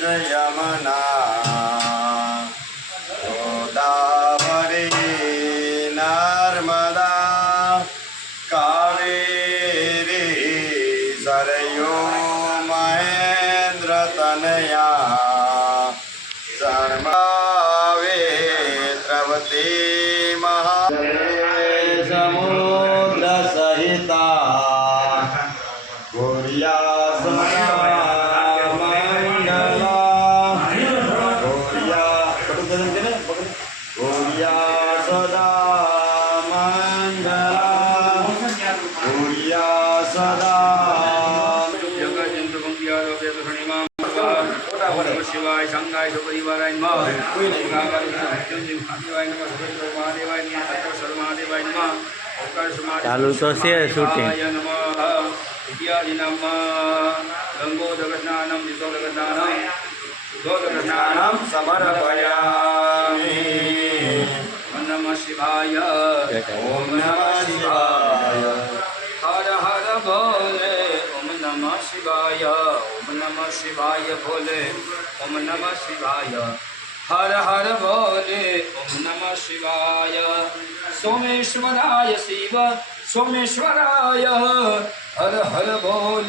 च यमुना गोदावरी नर्मदा कावेरी सरयू महेन्द्र तनया सर्वेत्रवती महा समुद्र सहिता गौरिया गौरिया सदा मंगला गौरिया सदा शिवाय शंगाय परिवाराय नमः ચાલુ તો છે શૂટિંગ. स्नानं समर्पयामि नमः शिवाय ओम नमः शिवाय हर हर भोले ओम नमः शिवाय ओम नमः शिवाय भोले ओम नमः शिवाय हर हर भोले ओम नमः शिवाय सोमेश्वराय शिव सोमेश्वराय हर हर भोले।